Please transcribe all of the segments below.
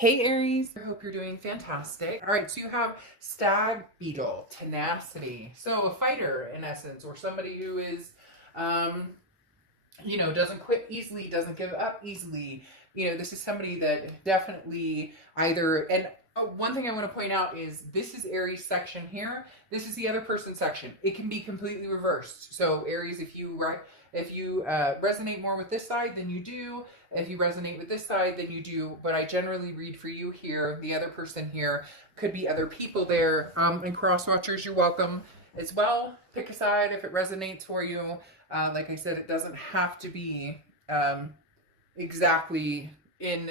Hey Aries, I hope you're doing fantastic. All right, so you have stag beetle, tenacity. So a fighter in essence, or somebody who is, um, doesn't quit easily, doesn't give up easily. This is somebody that definitely either, and one thing I want to point out is this is Aries section here. This is the other person section. It can be completely reversed. So Aries, if you resonate more with this side, then you do. If you resonate with this side, then you do. But I generally read for you here. The other person here could be other people there. And cross watchers, you're welcome as well. Pick a side if it resonates for you. Like I said, it doesn't have to be exactly in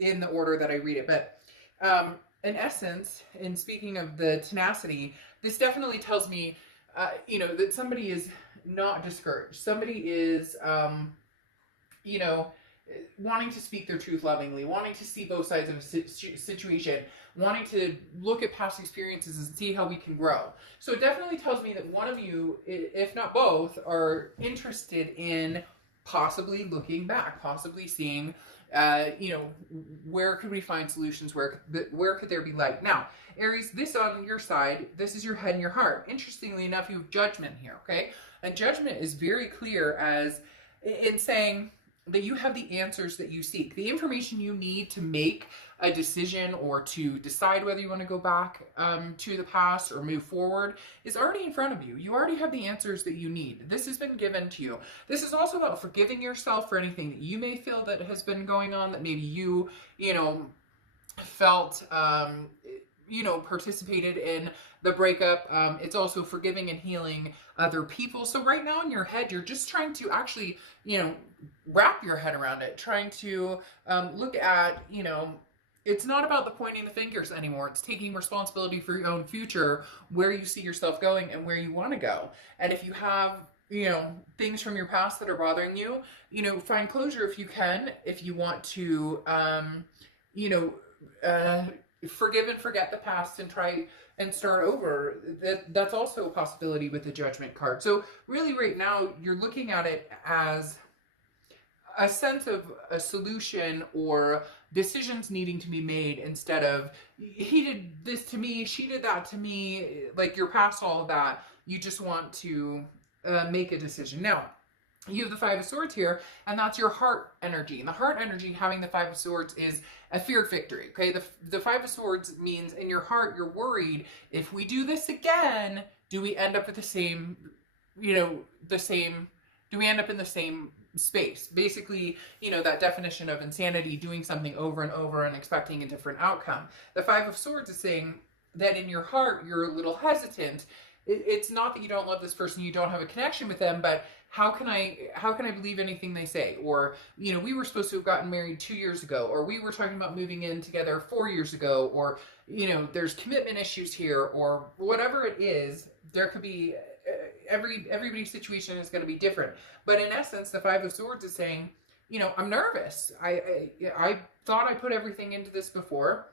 the order that I read it. But in essence, in speaking of the tenacity, this definitely tells me, that somebody is not discouraged. Somebody is, wanting to speak their truth lovingly, wanting to see both sides of a situation, wanting to look at past experiences and see how we can grow. So it definitely tells me that one of you, if not both, are interested in possibly looking back, possibly seeing, where could we find solutions? Where could there be light? Now, Aries, this on your side, this is your head and your heart. Interestingly enough, you have judgment here, okay? And judgment is very clear as in saying that you have the answers that you seek, the information you need to make a decision or to decide whether you want to go back to the past or move forward is already in front of you. You already have the answers that you need. This has been given to you. This is also about forgiving yourself for anything that you may feel that has been going on, that maybe you felt, participated in the breakup. It's also forgiving and healing other people. So right now in your head, you're just trying to actually, wrap your head around it, trying to look at, it's not about the pointing the fingers anymore. It's taking responsibility for your own future, where you see yourself going and where you want to go. And if you have, things from your past that are bothering you, find closure if you can. If you want to, forgive and forget the past and try and start over, that's also a possibility with the judgment card. So really right now you're looking at it as a sense of a solution or decisions needing to be made instead of he did this to me, she did that to me. Like you're past all of that. You just want to make a decision. Now, you have the Five of Swords here, and that's your heart energy. And the heart energy, having the Five of Swords, is a feared victory, okay? The Five of Swords means in your heart, you're worried, if we do this again, do we end up with the same, do we end up in the same space? Basically, that definition of insanity, doing something over and over and expecting a different outcome. The Five of Swords is saying that in your heart, you're a little hesitant. It's not that you don't love this person, you don't have a connection with them, but how can I believe anything they say? Or, we were supposed to have gotten married 2 years ago, or we were talking about moving in together 4 years ago, or, there's commitment issues here, or whatever it is. There could be, everybody's situation is going to be different. But in essence, the Five of Swords is saying, I'm nervous. I thought I put everything into this before.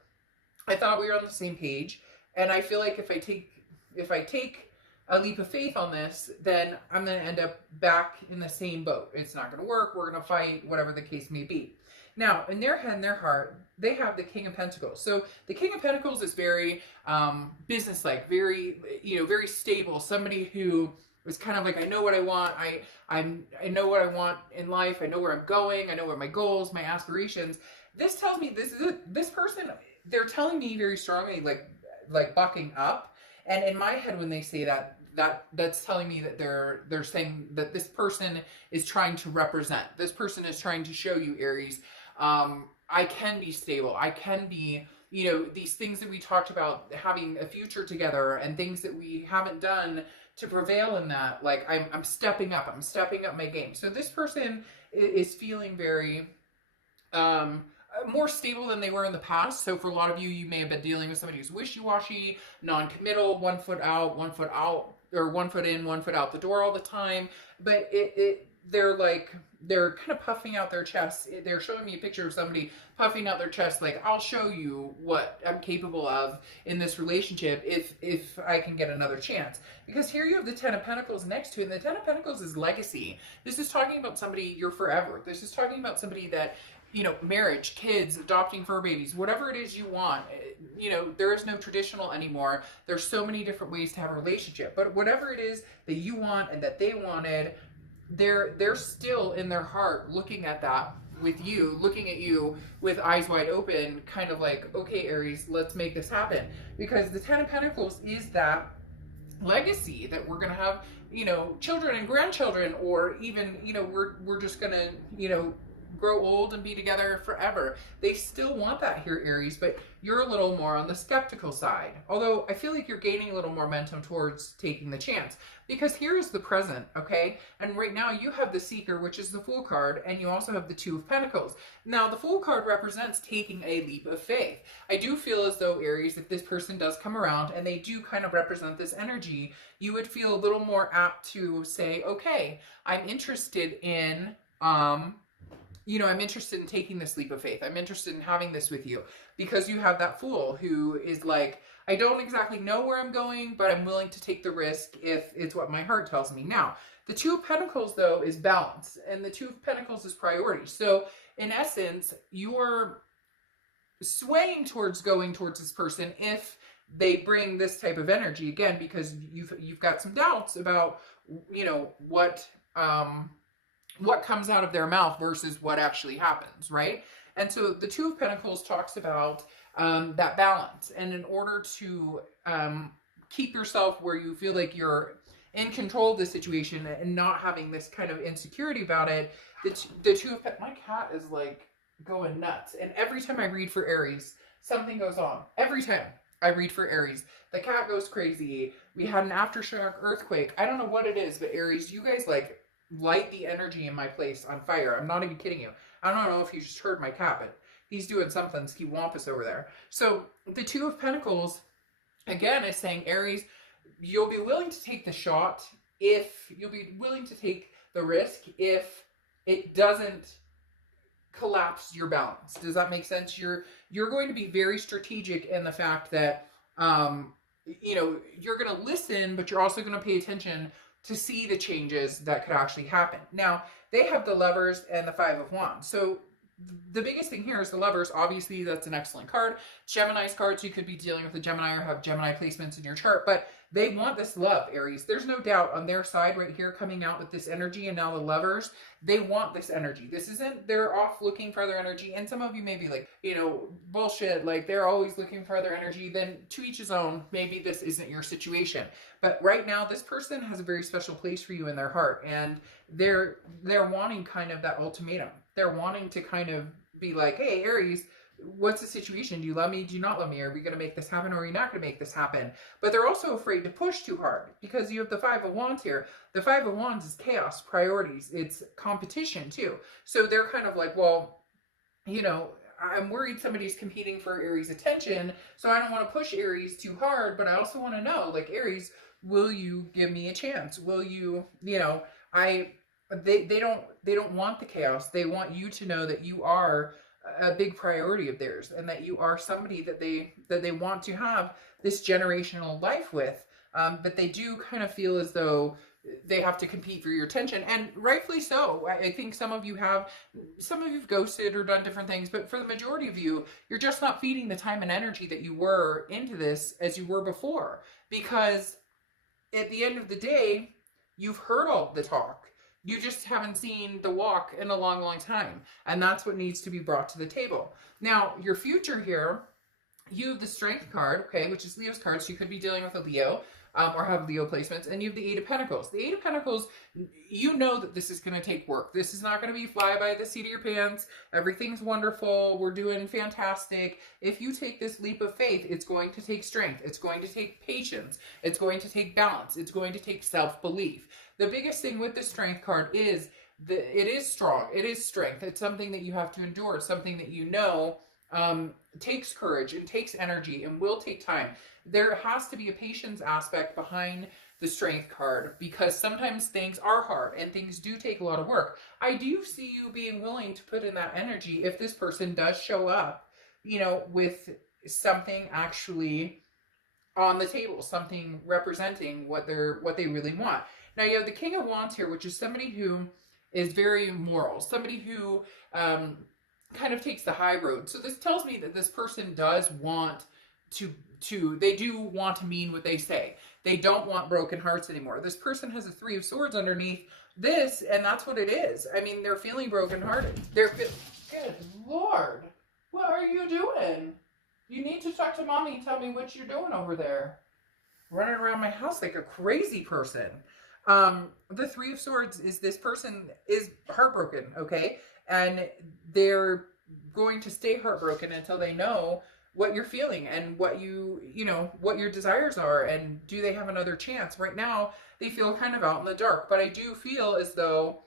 I thought we were on the same page. And I feel like if I take a leap of faith on this, then I'm going to end up back in the same boat. It's not going to work. We're going to fight, whatever the case may be. Now, in their head and their heart, they have the King of Pentacles. So the King of Pentacles is very businesslike, very, very stable. Somebody who is kind of like, I know what I want. I know what I want in life. I know where I'm going. I know what my goals, my aspirations. This tells me this person, they're telling me very strongly, like bucking up. And in my head, when they say that's telling me that they're saying that this person is trying to represent. This person is trying to show you, Aries, I can be stable. I can be, these things that we talked about, having a future together and things that we haven't done to prevail in that. Like I'm stepping up. I'm stepping up my game. So this person is feeling very, more stable than they were in the past. So for a lot of you, you may have been dealing with somebody who's wishy-washy, non-committal, 1 foot out, 1 foot out, or 1 foot in, 1 foot out the door all the time. But they're kind of puffing out their chest. They're showing me a picture of somebody puffing out their chest, like, I'll show you what I'm capable of in this relationship if I can get another chance. Because here you have the Ten of Pentacles next to it, and the Ten of Pentacles is legacy. This is talking about somebody you're forever. This is talking about somebody that you know, marriage, kids, adopting fur babies, whatever it is you want. You know, there is no traditional anymore. There's so many different ways to have a relationship. But whatever it is that you want and that they wanted, they're still in their heart looking at that with you, looking at you with eyes wide open, kind of like, okay, Aries, let's make this happen. Because the Ten of Pentacles is that legacy that we're going to have, you know, children and grandchildren, or even, you know, we're just going to, you know, grow old and be together forever. They still want that here, Aries, but you're a little more on the skeptical side. Although I feel like you're gaining a little momentum towards taking the chance, because here's the present, okay? And right now you have the Seeker, which is the Fool card, and you also have the Two of Pentacles. Now, the Fool card represents taking a leap of faith. I do feel as though, Aries, if this person does come around and they do kind of represent this energy, you would feel a little more apt to say, okay, I'm interested in, you know, I'm interested in taking this leap of faith. I'm interested in having this with you, because you have that Fool who is like, I don't exactly know where I'm going, but I'm willing to take the risk if it's what my heart tells me. Now, the Two of Pentacles, though, is balance, and the Two of Pentacles is priority. So, in essence, you're swaying towards going towards this person if they bring this type of energy, again, because you've got some doubts about, you know, what comes out of their mouth versus what actually happens, right? And so the Two of Pentacles talks about that balance. And in order to keep yourself where you feel like you're in control of the situation and not having this kind of insecurity about it, the Two of Pentacles, my cat is like going nuts. And every time I read for Aries, something goes on. Every time I read for Aries, the cat goes crazy. We had an aftershock earthquake. I don't know what it is, but Aries, you guys like light the energy in my place on fire. I'm not even kidding you. I don't know if you just heard my cat, but he's doing something ski wampus over there. So the Two of Pentacles, again, is saying, Aries, you'll be willing to take the shot if you'll be willing to take the risk if it doesn't collapse your balance. Does that make sense? You're going to be very strategic in the fact that you know, you're going to listen, but you're also going to pay attention to see the changes that could actually happen. Now, they have the Lovers and the Five of Wands. So the biggest thing here is the Lovers. Obviously, that's an excellent card. Gemini's cards, you could be dealing with a Gemini or have Gemini placements in your chart, but they want this love, Aries. There's no doubt on their side right here coming out with this energy, and now the Lovers, they want this energy. This isn't, they're off looking for other energy, and some of you may be like, you know, bullshit, like they're always looking for other energy. Then to each his own, maybe this isn't your situation. But right now, this person has a very special place for you in their heart, and they're wanting kind of that ultimatum. They're wanting to kind of be like, hey, Aries, what's the situation? Do you love me? Do you not love me? Are we going to make this happen, or are you not going to make this happen? But they're also afraid to push too hard, because you have the Five of Wands here. The Five of Wands is chaos, priorities. It's competition too. So they're kind of like, well, you know, I'm worried somebody's competing for Aries' attention, so I don't want to push Aries too hard, but I also want to know, like, Aries, will you give me a chance? Will you, you know, they don't want the chaos. They want you to know that you are a big priority of theirs, and that you are somebody that they want to have this generational life with. But they do kind of feel as though they have to compete for your attention, and rightfully so. I think some of you've ghosted or done different things, but for the majority of you, you're just not feeding the time and energy that you were into this as you were before, because at the end of the day, you've heard all the talk. You just haven't seen the walk in a long, long time. And that's what needs to be brought to the table. Now, your future here, you have the Strength card, okay, which is Leo's card. So you could be dealing with a Leo or have Leo placements. And you have the Eight of Pentacles. The Eight of Pentacles, you know that this is going to take work. This is not going to be fly by the seat of your pants. Everything's wonderful. We're doing fantastic. If you take this leap of faith, it's going to take strength. It's going to take patience. It's going to take balance. It's going to take self-belief. The biggest thing with the Strength card is that it is strong. It is strength. It's something that you have to endure. It's something that you know takes courage and takes energy and will take time. There has to be a patience aspect behind the Strength card, because sometimes things are hard and things do take a lot of work. I do see you being willing to put in that energy if this person does show up, you know, with something actually on the table, something representing what they really want. Now you have the King of Wands here, which is somebody who is very moral, somebody who kind of takes the high road. So this tells me that this person does want they do want to mean what they say. They don't want broken hearts anymore. This person has a Three of Swords underneath this, and that's what it is. I mean, they're feeling brokenhearted. Good Lord, what are you doing? You need to talk to mommy and tell me what you're doing over there. Running around my house like a crazy person. The Three of Swords is this person is heartbroken, okay? And they're going to stay heartbroken until they know what you're feeling and what what your desires are, and do they have another chance. Right now they feel kind of out in the dark, but I do feel as though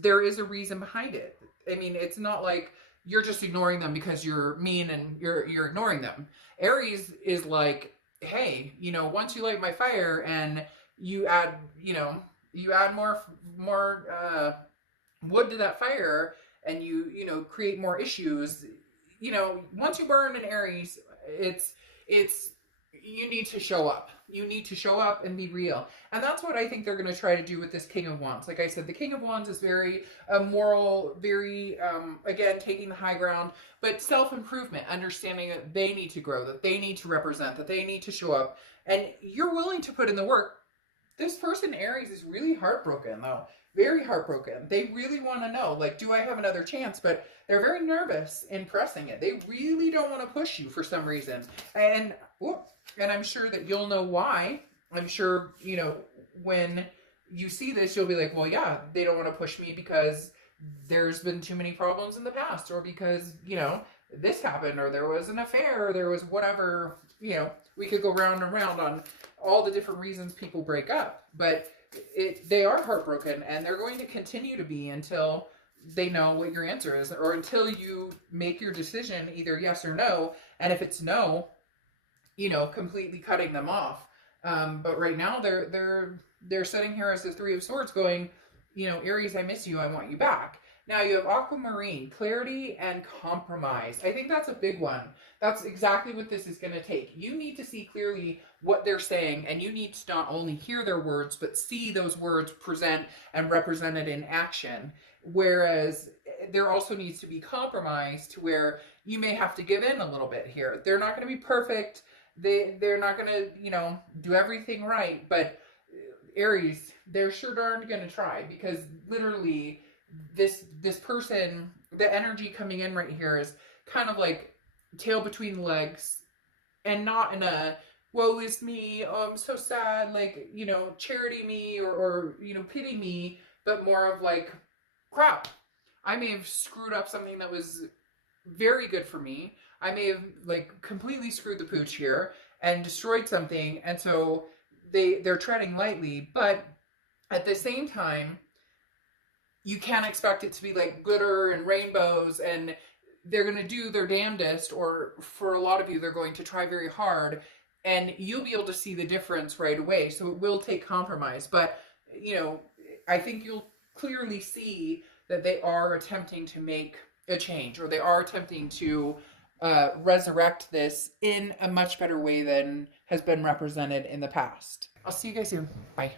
there is a reason behind it. I mean, it's not like you're just ignoring them because you're mean and you're ignoring them. Aries is like, hey, once you light my fire and you add more wood to that fire, and you create more issues. Once you burn an Aries, it's you need to show up. You need to show up and be real. And that's what I think they're going to try to do with this King of Wands. Like I said, the King of Wands is very moral, very, again, taking the high ground, but self-improvement, understanding that they need to grow, that they need to represent, that they need to show up. And you're willing to put in the work. This person, Aries, is really heartbroken, though. Very heartbroken. They really want to know, like, do I have another chance? But they're very nervous in pressing it. They really don't want to push you for some reason. And I'm sure that you'll know why. I'm sure, when you see this, you'll be like, well, yeah, they don't want to push me because there's been too many problems in the past, or because, this happened, or there was an affair, or there was whatever, we could go round and round on all the different reasons people break up. But they are heartbroken, and they're going to continue to be until they know what your answer is, or until you make your decision, either yes or no. And if it's no, completely cutting them off. But right now they're sitting here as the Three of Swords going, Aries, I miss you, I want you back. Now you have Aquamarine, clarity and compromise. I think that's a big one. That's exactly what this is going to take. You need to see clearly what they're saying, and you need to not only hear their words, but see those words present and represented in action. Whereas there also needs to be compromise, to where you may have to give in a little bit here. They're not going to be perfect. They're not going to, do everything right. But Aries, they're sure darn going to try, because literally this person, the energy coming in right here is kind of like tail between the legs, and not in a woe is me, oh I'm so sad, like, charity me, or pity me, but more of like, crap, I may have screwed up something that was very good for me. I may have like completely screwed the pooch here and destroyed something, and so they're treading lightly. But at the same time, you can't expect it to be like glitter and rainbows, and they're going to do their damnedest, or for a lot of you, they're going to try very hard, and you'll be able to see the difference right away. So it will take compromise, but I think you'll clearly see that they are attempting to make a change, or they are attempting to resurrect this in a much better way than has been represented in the past. I'll see you guys soon. Bye.